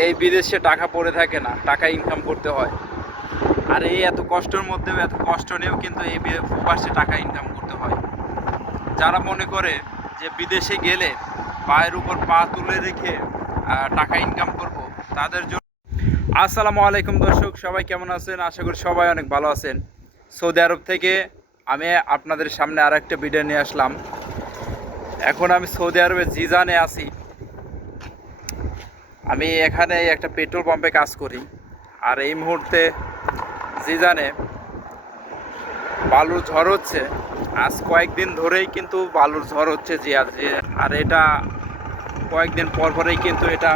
এই বিদেশে টাকা পড়ে থাকে না, টাকা ইনকাম করতে হয়। আর এই এত কষ্টের মধ্যেও, এত কষ্ট নিয়েও কিন্তু এই প্রবাসে টাকা ইনকাম করতে হয়। যারা মনে করে যে বিদেশে গেলে পায়ের উপর পা তুলে রেখে টাকা ইনকাম করব, তাদের জন্য। আসসালামু আলাইকুম দর্শক, সবাই কেমন আছেন? আশা করি সবাই অনেক ভালো আছেন। সৌদি আরব থেকে আমি আপনাদের সামনে আর একটা ভিডিও নিয়ে আসলাম। এখন আমি সৌদি আরবের জিজানে আছি। আমি এখানে একটা পেট্রোল পাম্পে কাজ করি। আর এই মুহূর্তে জিজানে বালুর ঝড় হচ্ছে। আজ কয়েকদিন ধরেই কিন্তু বালুর ঝড় হচ্ছে আর এটা কয়েকদিন পর পরেই কিন্তু এটা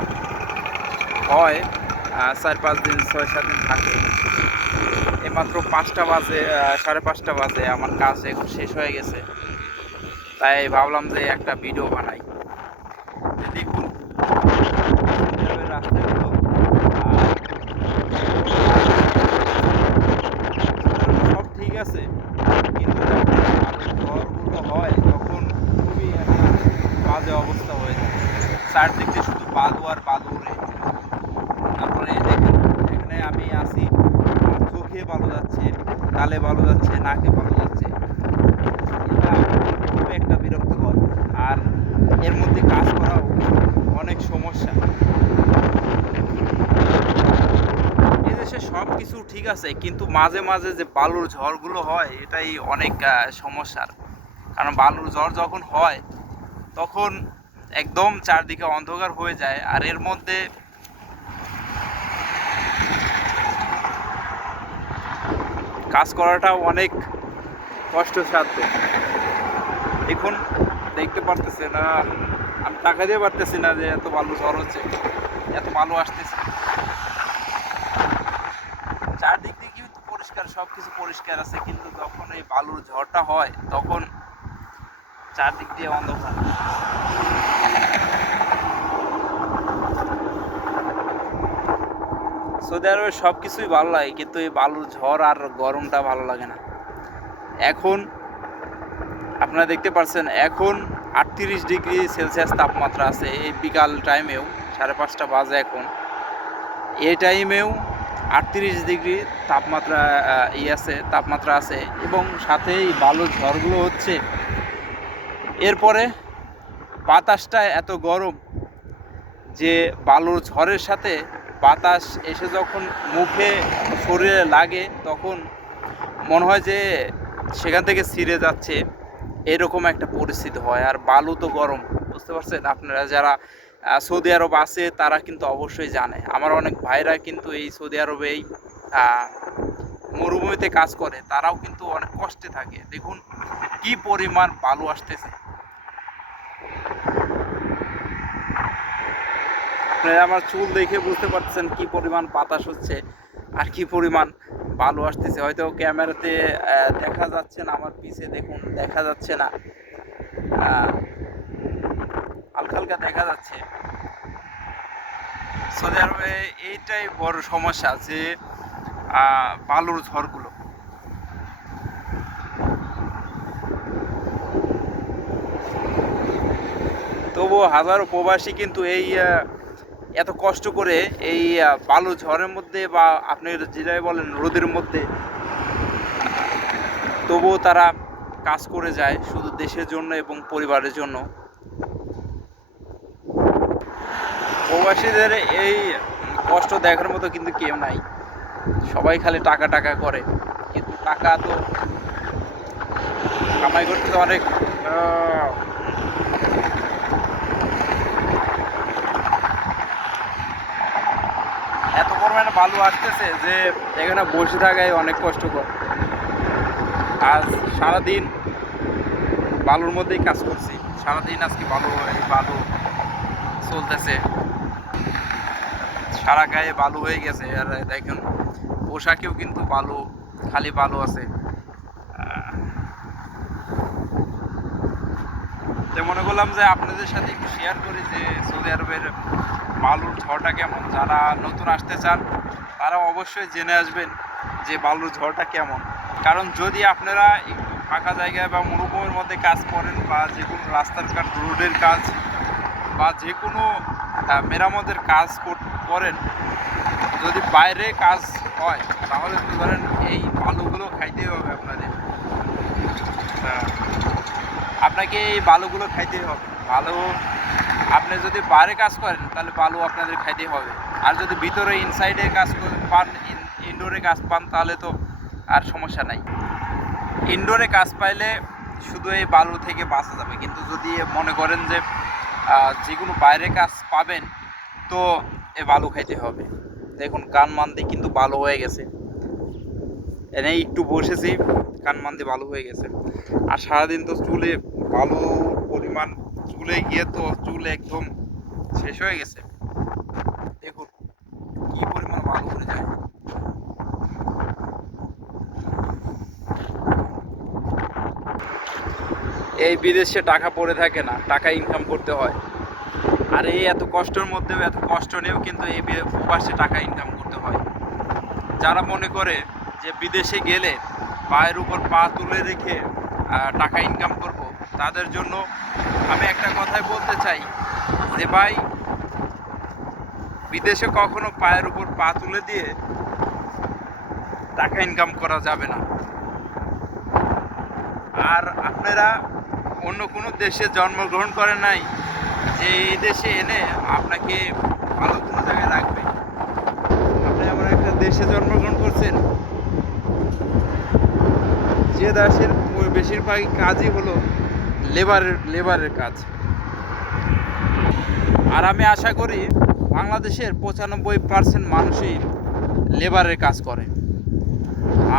হয়। 4-5 দিন, 6-7 দিন থাকে। এইমাত্র 5টা বাজে, 5:30 বাজে, আমার কাজ এখন শেষ হয়ে গেছে। তাই ভাবলাম যে একটা ভিডিও বানাই। দেখুন রাস্তাগুলো সব ঠিক আছে, কিন্তু যখন ঝড়গুলো হয় তখন খুবই একটা বাজে অবস্থা হয়ে যায়। চারদিক দিয়ে শুধু বালু আর বালু উড়ে। তারপরে দেখেন, এখানে আমি আছি, আমার চোখে বালু যাচ্ছে, গালে বালু যাচ্ছে, নাকে বালু যাচ্ছে। এটা খুবই একটা বিরক্তিকর। আর এর মধ্যে কাজ করাও অনেক সমস্যা। এদেশে সব কিছু ঠিক আছে, কিন্তু মাঝে মাঝে যে বালুর ঝড়গুলো হয় এটাই অনেক সমস্যার। কারণ বালুর ঝড় যখন হয় তখন একদম চারদিকে অন্ধকার হয়ে যায়। আর এর মধ্যে কাজ করাটাও অনেক কষ্টসাধ্য। দেখুন, দেখতে পারতেছে না, আমি টাকা দিয়ে পারতেছি না যে এত বালু ঝড় হচ্ছে, এত বালু আসতেছে। চারদিক দিয়ে কিন্তু পরিষ্কার, সব কিছু পরিষ্কার আছে, কিন্তু যখন এই বালুর ঝড়টা হয় তখন চারদিক দিয়ে অন্ধকার। সৌদি আরবের সব কিছুই ভালো লাগে, কিন্তু এই বালুর ঝড় আর গরমটা ভালো লাগে না। এখন আপনারা দেখতে পাচ্ছেন, এখন 38 ডিগ্রি সেলসিয়াস তাপমাত্রা আছে। এই বিকাল টাইমেও 5:30 বাজে এখন, এই টাইমেও 38 ডিগ্রি তাপমাত্রা আছে, এবং সাথে এই বালুর ঝড়গুলো হচ্ছে। এরপরে বাতাসটা এত গরম যে বালুর ঝড়ের সাথে বাতাস এসে যখন মুখে, শরীরে লাগে, তখন মনে হয় যে সেখান থেকে ছিঁড়ে যাচ্ছে, এরকম একটা পরিস্থিতি হয়। আর বালু তো গরম, বুঝতে পারছেন? আপনারা যারা সৌদি আরব আছে তারা কিন্তু অবশ্যই জানে। আমার অনেক ভাইরা কিন্তু এই সৌদি আরবেই মরুভূমিতে কাজ করে, তারাও কিন্তু অনেক কষ্টে থাকে। দেখুন কি পরিমাণ বালু আসতেছে। আপনারা আমার চুল দেখে বুঝতে পারছেন কি পরিমাণ বাতাস হচ্ছে আর কি পরিমাণ বালু আসতেছে। হয়তো ক্যামেরাতে দেখা যাচ্ছে না, আমার পিছে দেখুন দেখা যাচ্ছে না, হালকা হালকা দেখা যাচ্ছে। সৌদি আরবে এইটাই বড় সমস্যা, যে বালুর ঝড়গুলো। তবুও হাজারো প্রবাসী কিন্তু এই এত কষ্ট করে এই বালু ঝড়ের মধ্যে, বা আপনি যেটাই বলেন রোদের মধ্যে, তবুও তারা কাজ করে যায় শুধু দেশের জন্য এবং পরিবারের জন্য। প্রবাসীদের এই কষ্ট দেখার মতো কিন্তু কেউ নাই। সবাই খালি টাকা টাকা করে, কিন্তু টাকা তো কামাই করতে তো অনেক এত পরিমাণে বালু আসতেছে যে এখানে বসে থাকাই অনেক কষ্টকর। আজ সারাদিন বালুর মধ্যেই কাজ করছি, সারাদিন আজকে বালু চলতেছে, সারা গায়ে বালু হয়ে গেছে। আর দেখুন পোশাকেও কিন্তু বালু, খালি বালু আছে। তো মনে করলাম যে আপনাদের সাথে একটু শেয়ার করি যে সৌদি আরবের বালুর ঝড়টা কেমন। যারা নতুন আসতে চান তারা অবশ্যই জেনে আসবেন যে বালুর ঝড়টা কেমন। কারণ যদি আপনারা একটু ফাঁকা জায়গায় বা মরুভূমির মধ্যে কাজ করেন, বা যে কোনো রাস্তার কাজ, রোডের কাজ, বা যে কোনো মেরামতের কাজ করেন, যদি বাইরে কাজ হয় তাহলে তো ধরেন এই বালুগুলো খাইতেই হবে আপনাদের। আপনাকে এই বালুগুলো খাইতেই হবে। বালু আপনি যদি বাইরে কাজ করেন তাহলে বালু আপনাদের খাইতেই হবে। আর যদি ভিতরে ইনসাইডে কাজ পান, ইনডোরে কাজ পান, তাহলে তো আর সমস্যা নাই। ইনডোরে কাজ পাইলে শুধু এই বালু থেকে বাঁচা যাবে, কিন্তু যদি মনে করেন যে যে কোনো বাইরে কাজ পাবেন তো এ বালু খাইতে হবে। দেখুন কান মান্দি কিন্তু বালু হয়ে গেছে, এনে একটু বসেছি কান মান্দি বালু হয়ে গেছে। আর সারাদিন তো চুলে বালু পরিমাণ, চুলে গিয়ে তো চুল একদম শেষ হয়ে গেছে। দেখুন কি পরিমাণ বালু হয়ে যায়। এই বিদেশে টাকা পড়ে থাকে না, টাকা ইনকাম করতে হয়। আর এই এত কষ্টের মধ্যেও, এত কষ্ট নিয়েও কিন্তু এই প্রবাসে টাকা ইনকাম করতে হয়। যারা মনে করে যে বিদেশে গেলে পায়ের উপর পা তুলে রেখে টাকা ইনকাম করব, তাদের জন্য আমি একটা কথাই বলতে চাই যে ভাই, বিদেশে কখনো পায়ের উপর পা তুলে দিয়ে টাকা ইনকাম করা যাবে না। আর আপনারা অন্য কোনো দেশে জন্মগ্রহণ করেন নাই যে এই দেশে এনে আপনাকে ভালো কোনো জায়গায় রাখবে। আপনি এমন একটা দেশে জন্মগ্রহণ করছেন যে দেশের বেশিরভাগই কাজই হলো লেবারের কাজ। আর আমি আশা করি বাংলাদেশের 95% মানুষই লেবারের কাজ করে।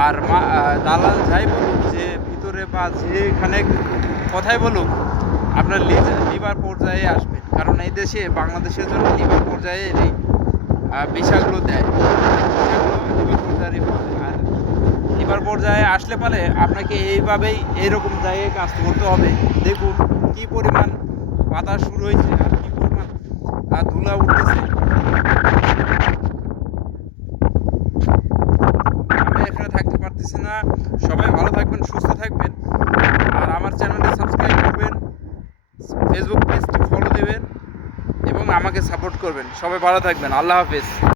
আর দালাল যাই বলুক, যে ভিতরে বা যেখানে কথাই বলুক, আপনার লিভার পর্যায়ে আসবেন। কারণ এই দেশে বাংলাদেশের জন্য লিভার পর্যায়ে এই ভিসাগুলো দেয়, লিভার পর্যায়ে। আর লিভার পর্যায়ে আসলে পারে আপনাকে এইভাবেই এইরকম জায়গায় কাজ করতে হবে। দেখুন কি পরিমাণ বাতাস শুরু হয়েছে আর কি পরিমাণ ধুলা উঠতেছে। আমি এখানে থাকতে পারতেছি না। সবাই ভালো থাকবেন, সুস্থ থাকবেন। আর আমার চ্যানেলটি সাবস্ক্রাইব করবেন, ফেসবুক পেজটি ফলো দেবেন এবং আমাকে সাপোর্ট করবেন। সবাই ভালো থাকবেন। আল্লাহ হাফেজ।